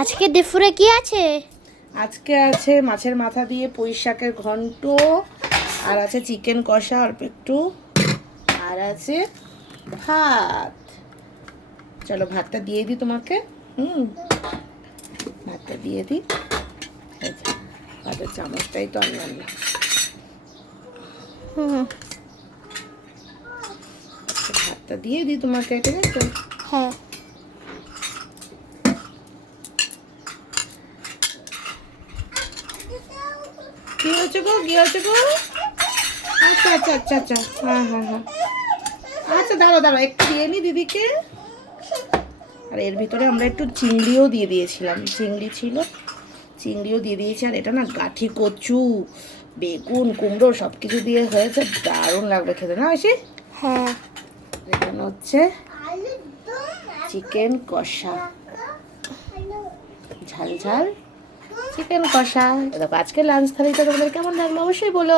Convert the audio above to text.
আজকে দুপুরে কি আছে? আজকে আছে মাছের মাথা দিয়ে পুঁই শাকের ঘন্ট, আর আছে চিকেন কষা অল্প একটু, আর আছে ভাত। চলো ভাতটা দিয়ে দিই তোমাকে। ভাতটা দিয়ে দিই। ভাতের চামচটাই তো আনলাম না। ভাতটা দিয়ে দিই তোমাকে, ঠিক আছে? হ্যাঁ। কি হয়েছে গো, কি হয়েছে গো? আচ্ছা আচ্ছা আচ্ছা আচ্ছা, হ্যাঁ হ্যাঁ হ্যাঁ, আচ্ছা দাঁড়াও দাঁড়াও, একটু দিয়ে নি দিদিকে। আর এর ভিতরে আমরা একটু চিংড়িও দিয়ে দিয়েছিলাম, চিংড়ি ছিল, চিংড়িও দিয়ে দিয়েছি। আর এটা না গাঠি কচু, বেগুন, কুমড়ো সব কিছু দিয়ে হয়েছে, দারুণ লাগবে খেতে, না বেশি? হ্যাঁ। এখানে হচ্ছে চিকেন কষা, ঝাল ঝাল চিকেন কষা। দেখো আজকে লাঞ্চ থালিটা তোমাদের কেমন লাগলো অবশ্যই বলো।